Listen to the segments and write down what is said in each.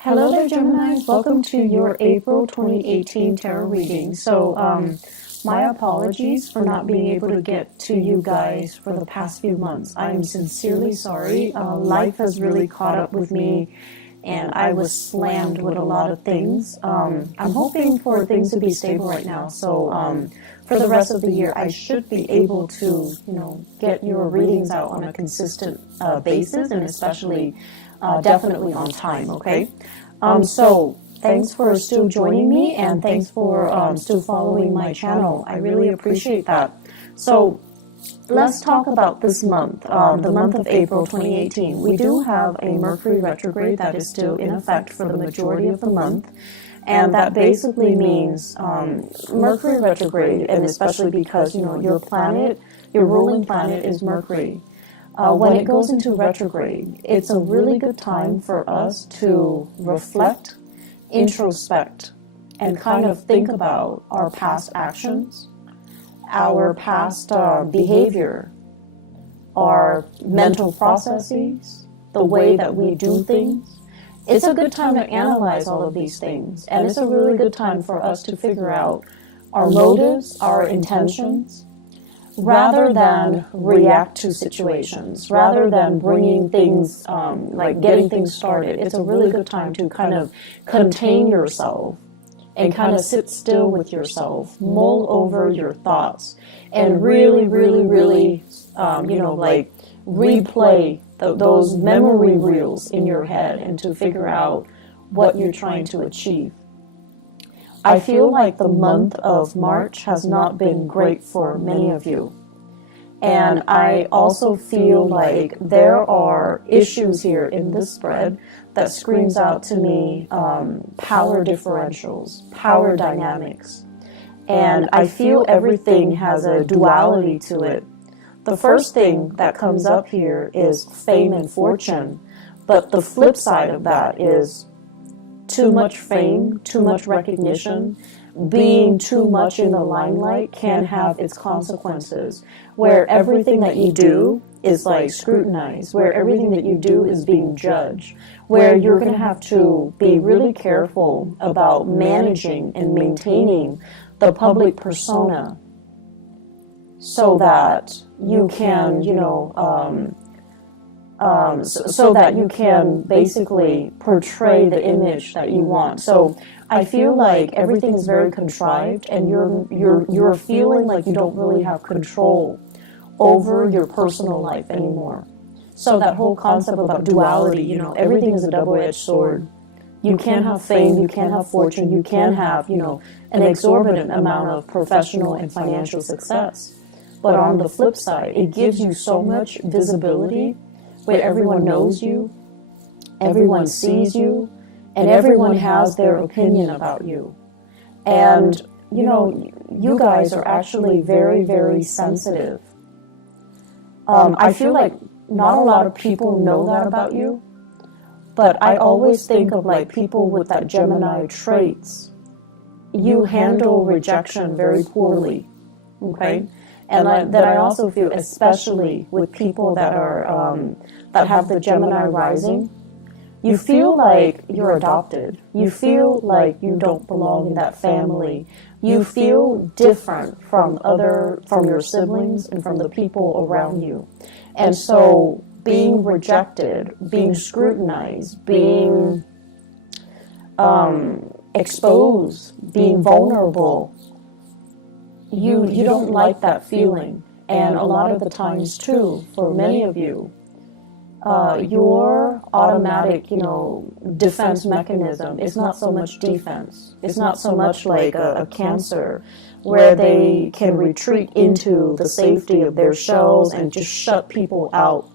Hello there, Gemini. Welcome to your April 2018 tarot reading. My apologies for not being able to get to you guys for the past few months. I am sincerely sorry. Life has really caught up with me, and I was slammed with a lot of things. I'm hoping for things to be stable right now. For the rest of the year, I should be able to, get your readings out on a consistent basis, and especially definitely on time, okay? Thanks for still joining me, and thanks for still following my channel. I really appreciate that. So let's talk about this month, the month of April 2018. We do have a Mercury retrograde that is still in effect for the majority of the month. And that basically means Mercury retrograde, and especially because, your planet, your ruling planet is Mercury. When it goes into retrograde, it's a really good time for us to reflect, introspect, and kind of think about our past actions, our past behavior, our mental processes, the way that we do things. It's a good time to analyze all of these things, and it's a really good time for us to figure out our motives, our intentions, rather than react to situations, rather than bringing things, like getting things started. It's a really good time to kind of contain yourself and kind of sit still with yourself, mull over your thoughts, and really, replay those memory reels in your head and to figure out what you're trying to achieve. I feel like the month of March has not been great for many of you. And I also feel like there are issues here in this spread that screams out to me power differentials, power dynamics. And I feel everything has a duality to it. The first thing that comes up here is fame and fortune. But the flip side of that is too much fame, too much recognition, being too much in the limelight can have its consequences, where everything that you do is like scrutinized, where everything that you do is being judged, where you're going to have to be really careful about managing and maintaining the public persona so that you can, so that you can basically portray the image that you want. So I feel like everything is very contrived, and you're feeling like you don't really have control over your personal life anymore. So that whole concept about duality, everything is a double-edged sword. You can have fame, you can have fortune, you can have, an exorbitant amount of professional and financial success. But on the flip side, it gives you so much visibility where everyone knows you, everyone sees you, and everyone has their opinion about you. And, you guys are actually very, very sensitive. I feel like not a lot of people know that about you, but I always think of like people with that Gemini traits. You handle rejection very poorly, okay? And that I also feel, especially with people that are that have the Gemini rising, you feel like you're adopted. You feel like you don't belong in that family. You feel different from your siblings and from the people around you. And so being rejected, being scrutinized, being exposed, being vulnerable, you don't like that feeling. And a lot of the times too, for many of you, your automatic, defense mechanism is not so much defense. It's not so much like a Cancer where they can retreat into the safety of their shells and just shut people out.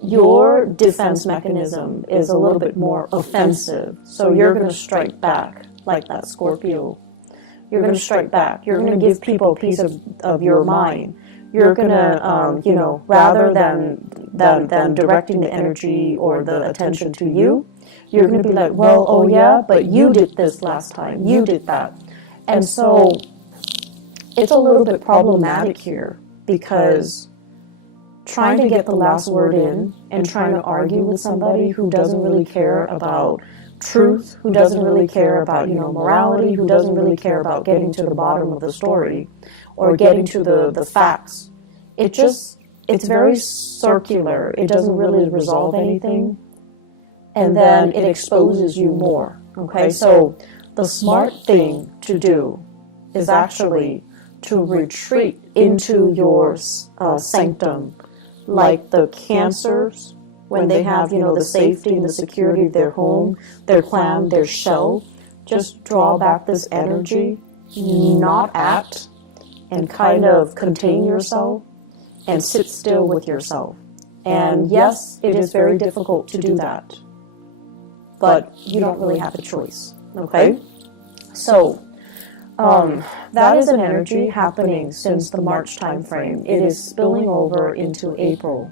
Your defense mechanism is a little bit more offensive. So you're going to strike back like that Scorpio. You're going to strike back. You're going to give people a piece of your mind. You're going to, rather than directing the energy or the attention to you, you're going to be like, well, oh yeah, but you did this last time. You did that. And so it's a little bit problematic here because trying to get the last word in and trying to argue with somebody who doesn't really care about truth, who doesn't really care about, morality, who doesn't really care about getting to the bottom of the story or getting to the facts. It's very circular. It doesn't really resolve anything. And then it exposes you more. Okay, so the smart thing to do is actually to retreat into your sanctum, like the Cancers, when they have, the safety and the security of their home, their clan, their shell. Just draw back this energy, not act, and kind of contain yourself and sit still with yourself. And yes, it is very difficult to do that, but you don't really have a choice, okay? So, that is an energy happening since the March time frame. It is spilling over into April.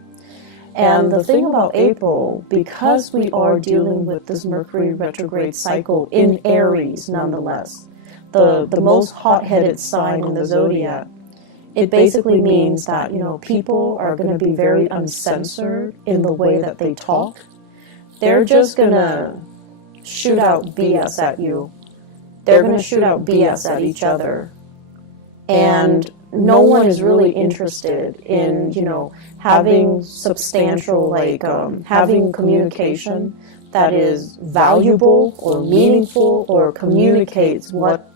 And the thing about April, because we are dealing with this Mercury retrograde cycle in Aries nonetheless, the most hot-headed sign in the zodiac, it basically means that, people are going to be very uncensored in the way that they talk. They're just going to shoot out BS at you. They're going to shoot out BS at each other. And no one is really interested in, having substantial, having communication that is valuable or meaningful or communicates what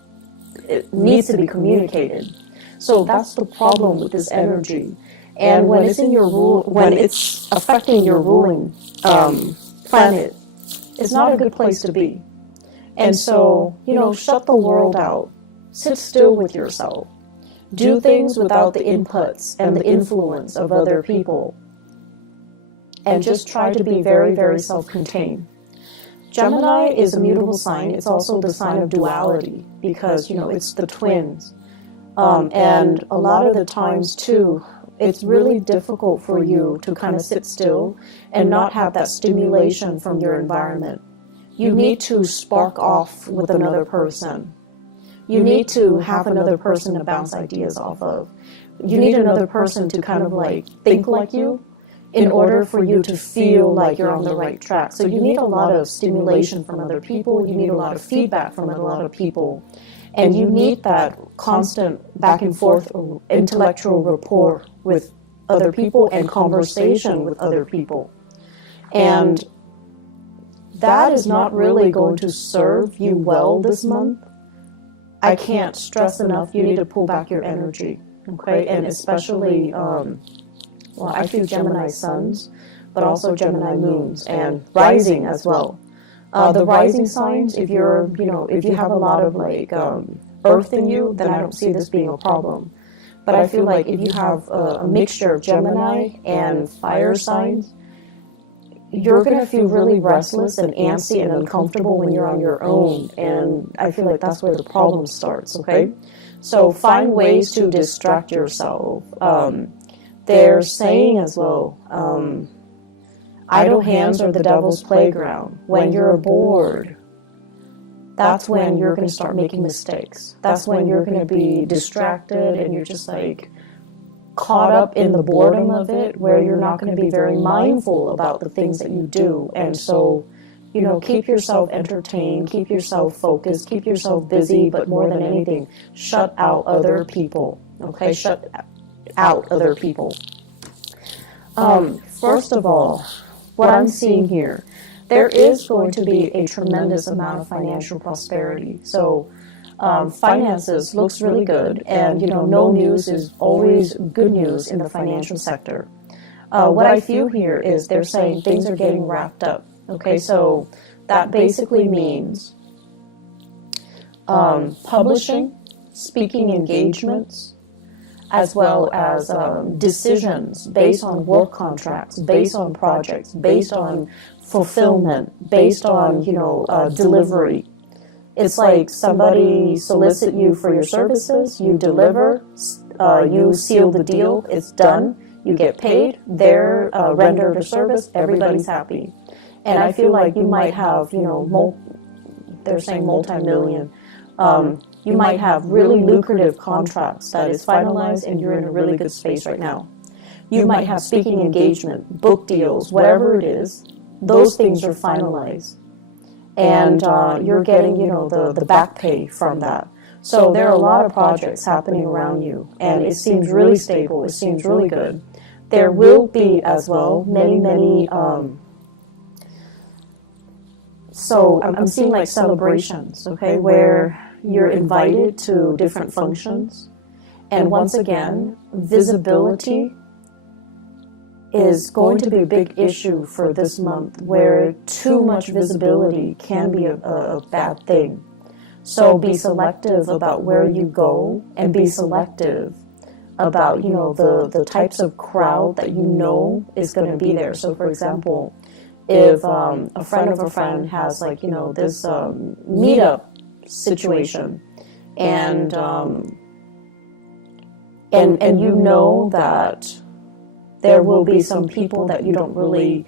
it needs to be communicated. So that's the problem with this energy. And when it's in your when it's affecting your ruling planet, it's not a good place to be. And so, shut the world out. Sit still with yourself. Do things without the inputs and the influence of other people. And just try to be very, very self-contained. Gemini is a mutable sign. It's also the sign of duality because, it's the twins. And a lot of the times, too, it's really difficult for you to kind of sit still and not have that stimulation from your environment. You need to spark off with another person. You need to have another person to bounce ideas off of. You need another person to kind of think like you in order for you to feel like you're on the right track. So you need a lot of stimulation from other people. You need a lot of feedback from a lot of people. And you need that constant back and forth intellectual rapport with other people and conversation with other people. And that is not really going to serve you well this month. I can't stress enough, you need to pull back your energy, okay? And especially, I feel Gemini suns, but also Gemini moons and rising as well. The rising signs, if you're, if you have a lot of earth in you, then I don't see this being a problem. But I feel like if you have a mixture of Gemini and fire signs, you're going to feel really restless and antsy and uncomfortable when you're on your own. And I feel like that's where the problem starts, okay? So find ways to distract yourself. They're saying as well, idle hands are the devil's playground. When you're bored, that's when you're going to start making mistakes. That's when you're going to be distracted and you're just caught up in the boredom of it, where you're not going to be very mindful about the things that you do. And so, keep yourself entertained, keep yourself focused, keep yourself busy, but more than anything, shut out other people, okay? Shut out other people. First of all, what I'm seeing here, there is going to be a tremendous amount of financial prosperity. So, finances looks really good, and no news is always good news in the financial sector. What I feel here is they're saying things are getting wrapped up. Okay, so that basically means publishing, speaking engagements, as well as decisions based on work contracts, based on projects, based on fulfillment, based on delivery. It's like somebody solicit you for your services, you deliver, you seal the deal, it's done, you get paid, they're rendered a service, everybody's happy. And I feel like you might have, they're saying multi-million, you might have really lucrative contracts that is finalized and you're in a really good space right now. You might have speaking engagement, book deals, whatever it is, those things are finalized. and you're getting, you know, the back pay from that. So there are a lot of projects happening around you, and it seems really stable. It seems really good. There will be as well many so I'm seeing like celebrations, okay, where you're invited to different functions. And once again, visibility is going to be a big issue for this month, where too much visibility can be a bad thing. So be selective about where you go, and be selective about, you know, the types of crowd that you know is going to be there. So for example, if a friend of a friend has, like, you know, this meetup situation, and you know that there will be some people that you don't really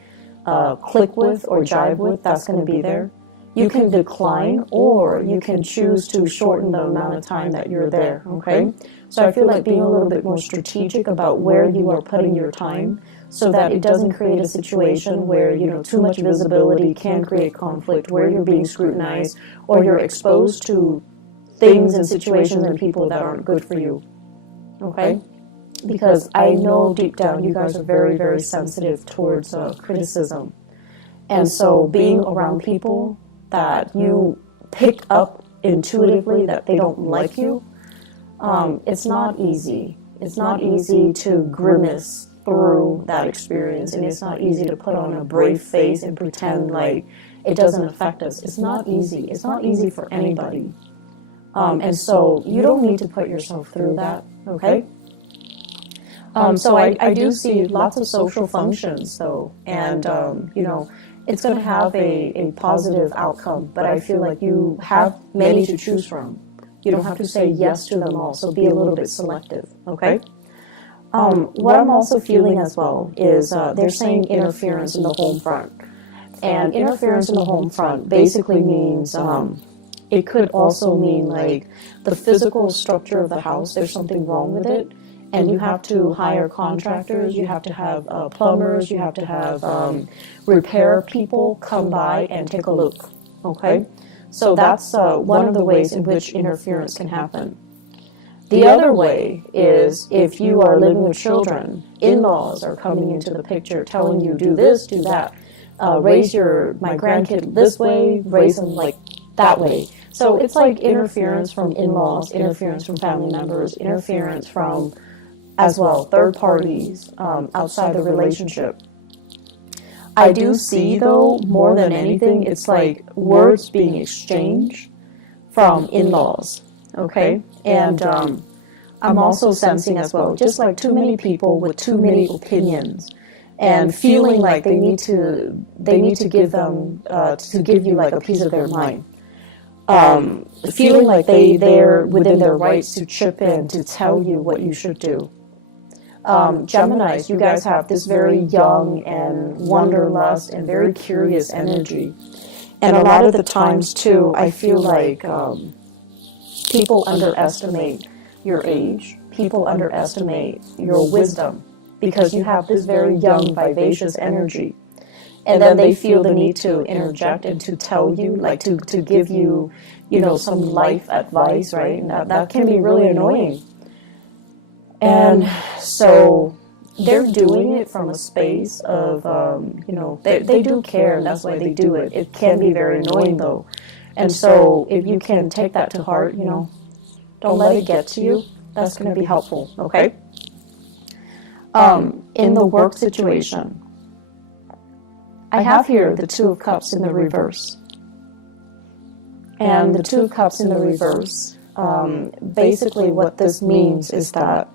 click with or jive with, that's going to be there. You can decline, or you can choose to shorten the amount of time that you're there, okay? So I feel like being a little bit more strategic about where you are putting your time, so that it doesn't create a situation where, you know, too much visibility can create conflict, where you're being scrutinized, or you're exposed to things and situations and people that aren't good for you, okay? Because I know deep down you guys are very, very sensitive towards criticism. And so being around people that you pick up intuitively that they don't like you, it's not easy. It's not easy to grimace through that experience, and it's not easy to put on a brave face and pretend like it doesn't affect us. It's not easy. It's not easy for anybody. And so you don't need to put yourself through that, okay? So I do see lots of social functions, though, and, you know, it's going to have a positive outcome, but I feel like you have many to choose from. You don't have to say yes to them all, so be a little bit selective, okay? What I'm also feeling as well is they're saying interference in the home front. And interference in the home front basically means, it could also mean like the physical structure of the house, there's something wrong with it, and you have to hire contractors, you have to have plumbers, you have to have repair people come by and take a look, okay? So that's one of the ways in which interference can happen. The other way is if you are living with children, in-laws are coming into the picture telling you, do this, do that, raise my grandkid this way, raise them like that way. So it's like interference from in-laws, interference from family members, interference from, as well, third parties outside the relationship. I do see, though, more than anything, it's like words being exchanged from in-laws, okay? And I'm also sensing as well, just like too many people with too many opinions, and feeling like they need to give them to give you like a piece of their mind. Feeling like they're within their rights to chip in to tell you what you should do. Geminis, you guys have this very young and wanderlust and very curious energy. And a lot of the times, too, I feel like people underestimate your age. People underestimate your wisdom because you have this very young, vivacious energy. And then they feel the need to interject and to tell you, like to give you, you know, some life advice, right? And that can be really annoying. And so they're doing it from a space of, you know, they do care, and that's why they do it. It can be very annoying, though. And so if you can take that to heart, you know, don't let it get to you. That's going to be helpful, okay? In the work situation, I have here the Two of Cups in the reverse. And the Two of Cups in the reverse, basically what this means is that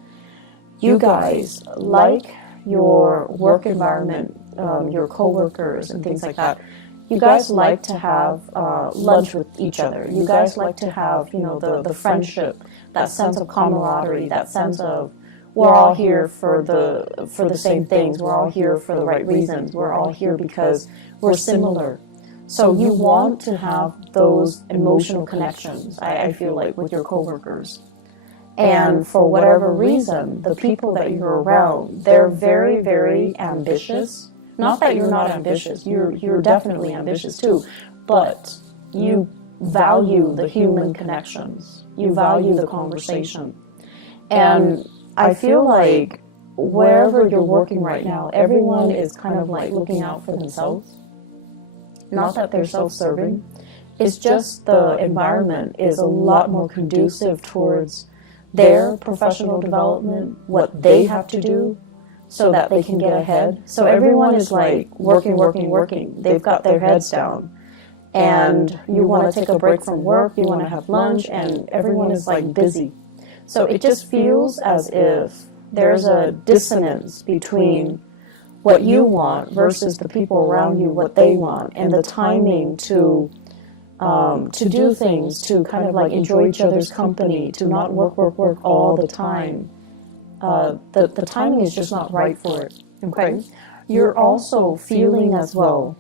you guys like your work environment, your coworkers and things like that. You guys like to have lunch with each other. You guys like to have, you know, the friendship, that sense of camaraderie, that sense of we're all here for the same things. We're all here for the right reasons. We're all here because we're similar. So you want to have those emotional connections, I feel like, with your coworkers. And for whatever reason, the people that you're around, they're very, very ambitious. Not that you're not ambitious. You're definitely ambitious too. But you value the human connections. You value the conversation. And I feel like wherever you're working right now, everyone is kind of like looking out for themselves. Not that they're self-serving. It's just the environment is a lot more conducive towards their professional development, what they have to do so that they can get ahead. So everyone is like working. They've got their heads down. And you want to take a break from work, you want to have lunch, and everyone is like busy. So it just feels as if there's a dissonance between what you want versus the people around you, what they want, and the timing to do things, to kind of like enjoy each other's company, to not work all the time. The timing is just not right for it, okay? You're also feeling as well,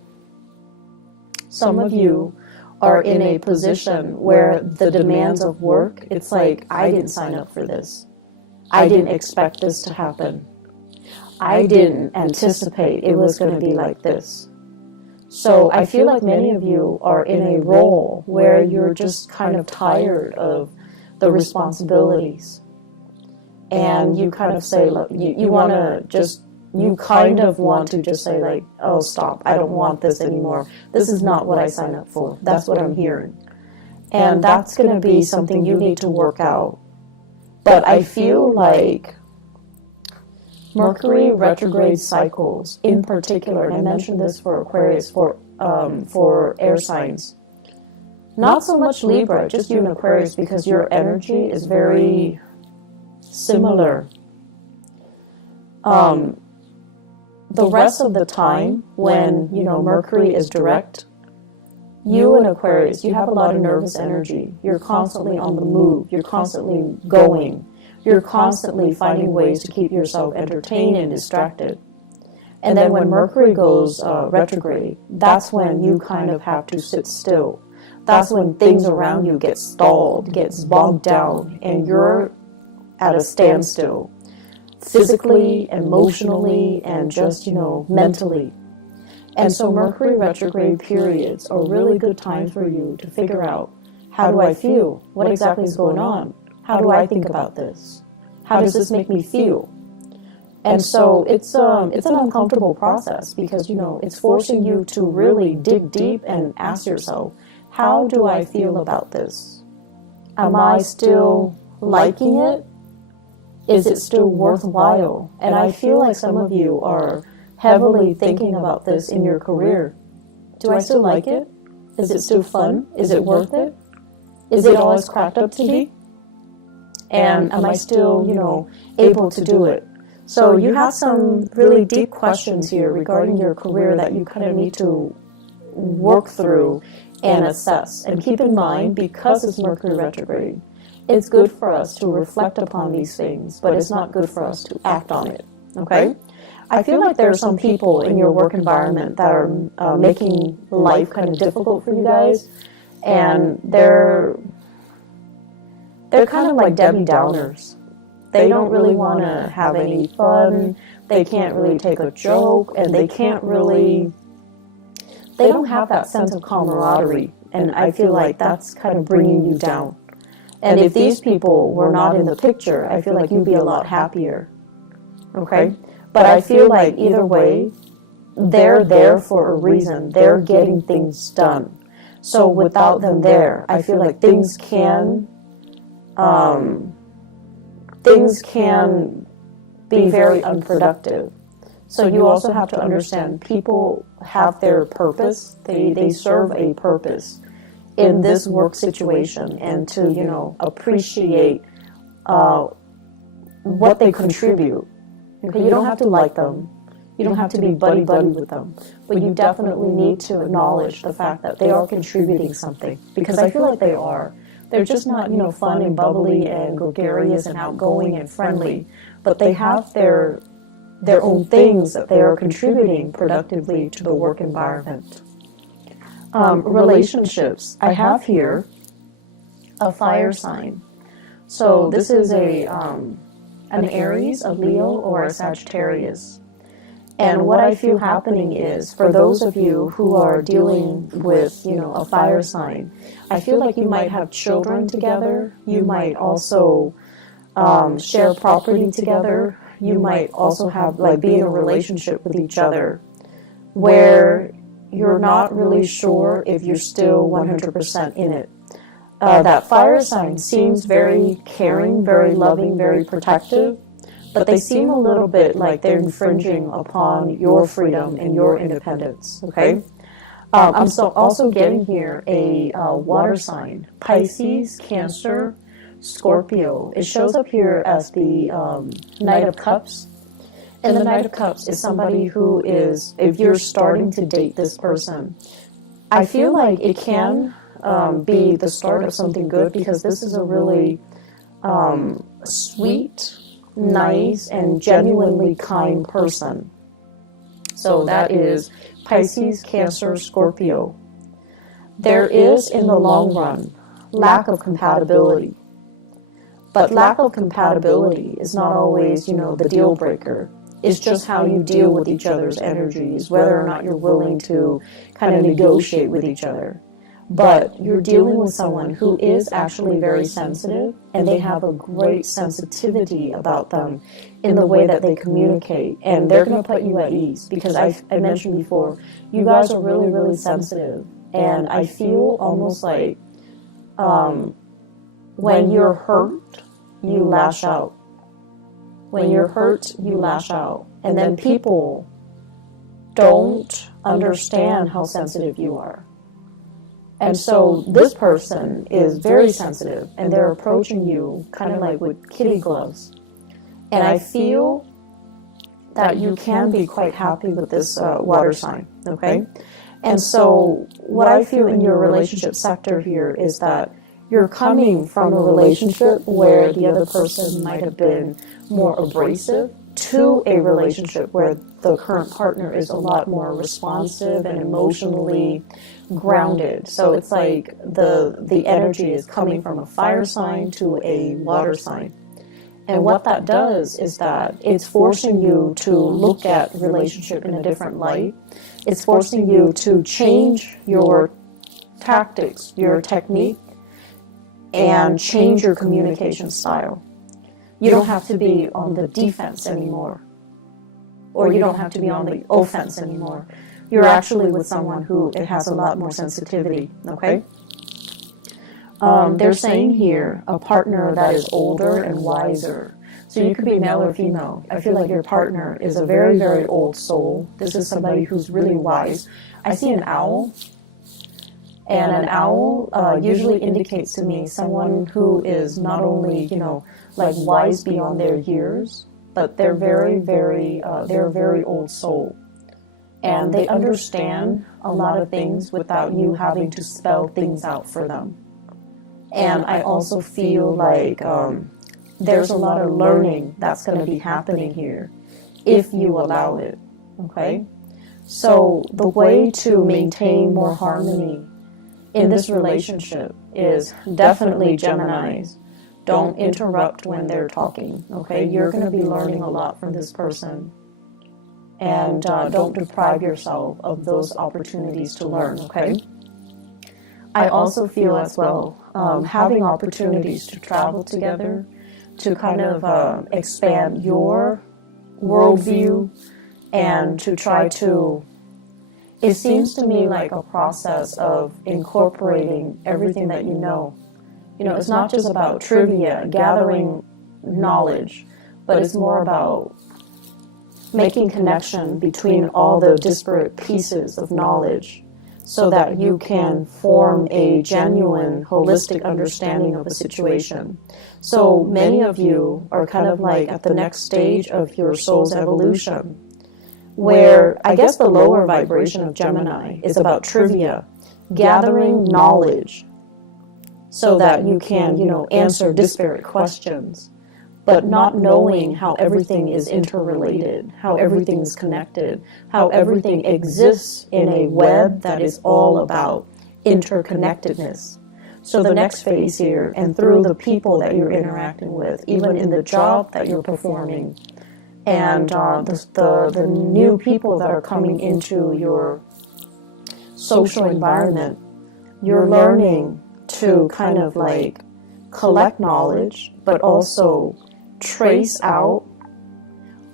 some of you are in a position where the demands of work, it's like, I didn't sign up for this. I didn't expect this to happen. I didn't anticipate it was going to be like this. So I feel like many of you are in a role where you're just kind of tired of the responsibilities. And you kind of say, look, you want to just, you kind of want to just say like, oh, stop, I don't want this anymore. This is not what I signed up for. That's what I'm hearing. And that's going to be something you need to work out. But I feel like Mercury retrograde cycles in particular, and I mentioned this for Aquarius, for air signs. Not so much Libra, just you and Aquarius, because your energy is very similar. The rest of the time, when, you know, Mercury is direct, you and Aquarius, you have a lot of nervous energy. You're constantly on the move. You're constantly going. You're constantly finding ways to keep yourself entertained and distracted. And then when Mercury goes retrograde, that's when you kind of have to sit still. That's when things around you get stalled, gets bogged down, and you're at a standstill. Physically, emotionally, and just, you know, mentally. And so Mercury retrograde periods are really good times for you to figure out, how do I feel? What exactly is going on? How do I think about this? How does this make me feel? And so it's an uncomfortable process because, you know, it's forcing you to really dig deep and ask yourself, how do I feel about this? Am I still liking it? Is it still worthwhile? And I feel like some of you are heavily thinking about this in your career. Do I still like it? Is it still fun? Is it worth it? Is it all it's cracked up to be? And am I still, you know, able to do it? So you have some really deep questions here regarding your career that you kind of need to work through and assess. And keep in mind, because it's Mercury retrograde, it's good for us to reflect upon these things, but it's not good for us to act on it, okay? I feel like there are some people in your work environment that are making life kind of difficult for you guys, and they're kind of like Debbie Downers. They don't really want to have any fun, they can't really take a joke, and they don't have that sense of camaraderie, and I feel like that's kind of bringing you down. And if these people were not in the picture, I feel like you'd be a lot happier, okay? But I feel like either way, they're there for a reason. They're getting things done. So without them there, I feel like things can be very unproductive. So you also have to understand people have their purpose. They serve a purpose in this work situation, and to, you know, appreciate what they contribute. Okay, you don't have to like them. You don't have to be buddy-buddy with them. But you definitely need to acknowledge the fact that they are contributing something. Because I feel like they are. They're just not, you know, fun and bubbly and gregarious and outgoing and friendly. But they have their own things that they are contributing productively to the work environment. Relationships. I have here a fire sign. So this is an Aries, a Leo, or a Sagittarius. And what I feel happening is, for those of you who are dealing with, a fire sign, I feel like you might have children together. You might also share property together. You might also have, like, be in a relationship with each other where you're not really sure if you're still 100% in it. That fire sign seems very caring, very loving, very protective, but they seem a little bit like they're infringing upon your freedom and your independence, okay? I'm also getting here a water sign, Pisces, Cancer, Scorpio. It shows up here as the Knight of Cups. And the Knight of Cups is somebody who is, if you're starting to date this person, I feel like it can be the start of something good, because this is a really sweet, nice, and genuinely kind person. So that is Pisces, Cancer, Scorpio. There is, in the long run, lack of compatibility. But lack of compatibility is not always, the deal breaker. It's just how you deal with each other's energies, whether or not you're willing to kind of negotiate with each other. But you're dealing with someone who is actually very sensitive, and they have a great sensitivity about them in the way that they communicate. And they're going to put you at ease, because I mentioned before, you guys are really, really sensitive. And I feel almost like when you're hurt, you lash out. When you're hurt, you lash out. And then people don't understand how sensitive you are. And so this person is very sensitive, and they're approaching you kind of like with kitty gloves. And I feel that you can be quite happy with this water sign, okay? And so what I feel in your relationship sector here is that you're coming from a relationship where the other person might have been more abrasive to a relationship where the current partner is a lot more responsive and emotionally grounded. So it's like the energy is coming from a fire sign to a water sign. And what that does is that it's forcing you to look at relationship in a different light. It's forcing you to change your tactics, your technique, and change your communication style. You don't have to be on the defense anymore, or you don't have to be on the offense anymore. You're actually with someone who it has a lot more sensitivity, okay? They're saying here a partner that is older and wiser. So you could be male or female. I feel like your partner is a very, very old soul. This is somebody who's really wise. I see an owl. And an owl usually indicates to me someone who is not only, like wise beyond their years, but they're very, they're a very old soul. And they understand a lot of things without you having to spell things out for them. And I also feel like there's a lot of learning that's going to be happening here if you allow it, okay? So the way to maintain more harmony in this relationship is definitely Geminis. Don't interrupt when they're talking, okay? You're going to be learning a lot from this person. And don't deprive yourself of those opportunities to learn, okay? I also feel as well, having opportunities to travel together, to kind of expand your worldview, and to try to, it seems to me like a process of incorporating everything that you know. It's not just about trivia, gathering knowledge, but it's more about making connection between all the disparate pieces of knowledge so that you can form a genuine, holistic understanding of a situation. So many of you are kind of like at the next stage of your soul's evolution, where I guess the lower vibration of Gemini is about trivia, gathering knowledge so that you can, answer disparate questions, but not knowing how everything is interrelated, how everything is connected, how everything exists in a web that is all about interconnectedness. So the next phase here, and through the people that you're interacting with, even in the job that you're performing, and the new people that are coming into your social environment, you're learning to kind of like collect knowledge, but also trace out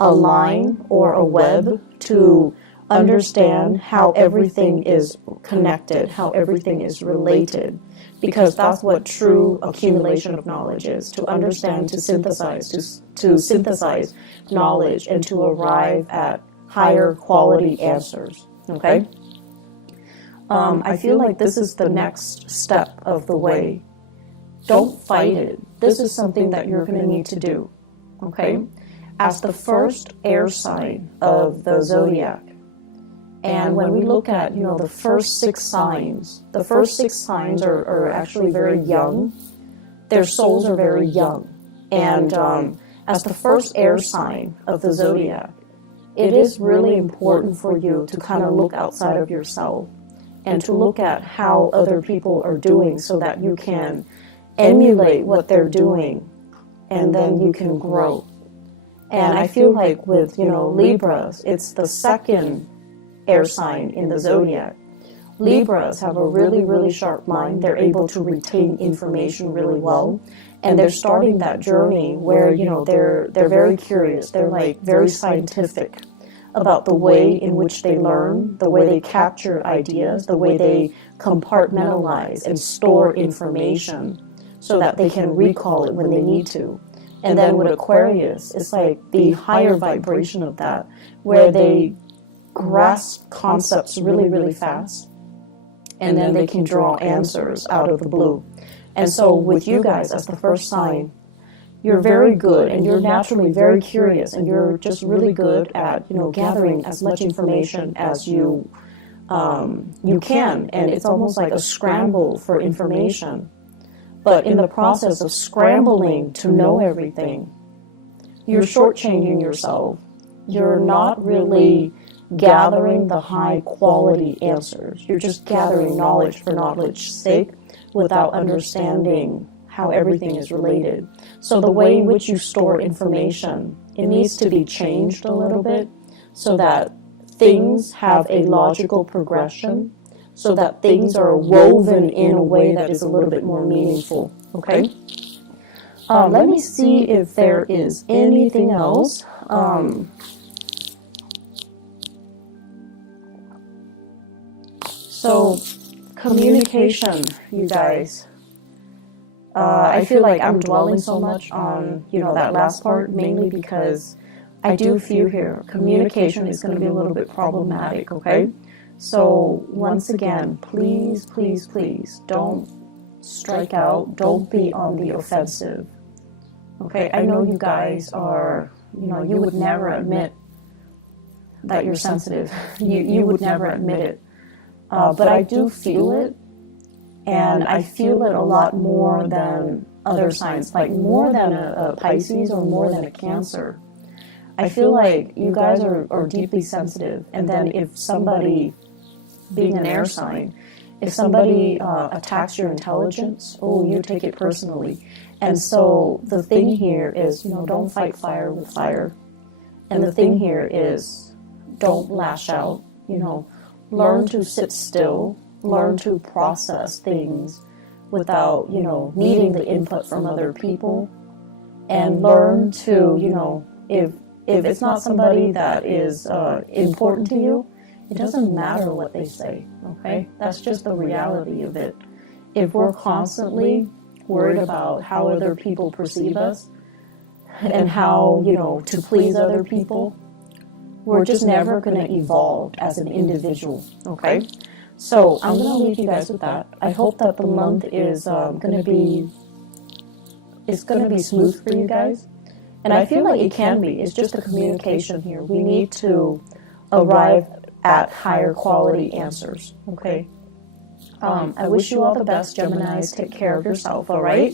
a line or a web to understand how everything is connected, how everything is related, because that's what true accumulation of knowledge is, to understand, to synthesize knowledge and to arrive at higher quality answers, okay? I feel like this is the next step of the way. Don't fight it. This is something that you're going to need to do, okay? As the first air sign of the zodiac, and when we look at, you know, the first 6 signs, the first 6 signs are actually very young. Their souls are very young. And as the first air sign of the zodiac, it is really important for you to kind of look outside of yourself and to look at how other people are doing so that you can emulate what they're doing, and then you can grow. And I feel like with, you know, Libras, it's the second air sign in the zodiac. Libras have a really, really sharp mind. They're able to retain information really well. And they're starting that journey where, you know, they're very curious. They're like very scientific about the way in which they learn, the way they capture ideas, the way they compartmentalize and store information so that they can recall it when they need to. And then with Aquarius, it's like the higher vibration of that, where they grasp concepts really, really fast, and then they can draw answers out of the blue. And so with you guys as the first sign, you're very good, and you're naturally very curious, and you're just really good at, you know, gathering as much information as you can, and it's almost like a scramble for information. But in the process of scrambling to know everything, you're shortchanging yourself. You're not really gathering the high quality answers. You're just gathering knowledge for knowledge's sake without understanding how everything is related. So the way in which you store information, it needs to be changed a little bit so that things have a logical progression, so that things are woven in a way that is a little bit more meaningful, okay? Let me see if there is anything else. So, communication, you guys. I feel like I'm dwelling so much on, you know, that last part, mainly because I do feel here communication is going to be a little bit problematic, okay? So, once again, please, please, please, don't strike out. Don't be on the offensive, okay? I know you guys are, you know, you would never admit that you're sensitive. You would never admit it. But I do feel it, and I feel it a lot more than other signs, like more than a Pisces or more than a Cancer. I feel like you guys are deeply sensitive, and then if somebody, being an air sign, if somebody attacks your intelligence, oh, you take it personally. And so the thing here is, you know, don't fight fire with fire. And the thing here is, don't lash out, you know. Learn to sit still, learn to process things without, you know, needing the input from other people, and learn to, you know, if it's not somebody that is important to you, it doesn't matter what they say, okay? That's just the reality of it. If we're constantly worried about how other people perceive us and how, you know, to please other people, we're just never going to evolve as an individual, okay? So I'm going to leave you guys with that. I hope that the month is going to be smooth for you guys. And I feel like it can be. It's just the communication here. We need to arrive at higher quality answers, okay? I wish you all the best, Geminis. Take care of yourself, all right?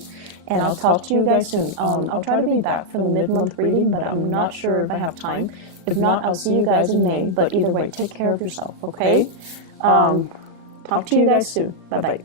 And I'll talk to you guys soon. I'll try to be back for the mid-month reading, but I'm not sure if I have time. If not, I'll see you guys in May. But either way, take care of yourself, okay? Talk to you guys soon. Bye-bye.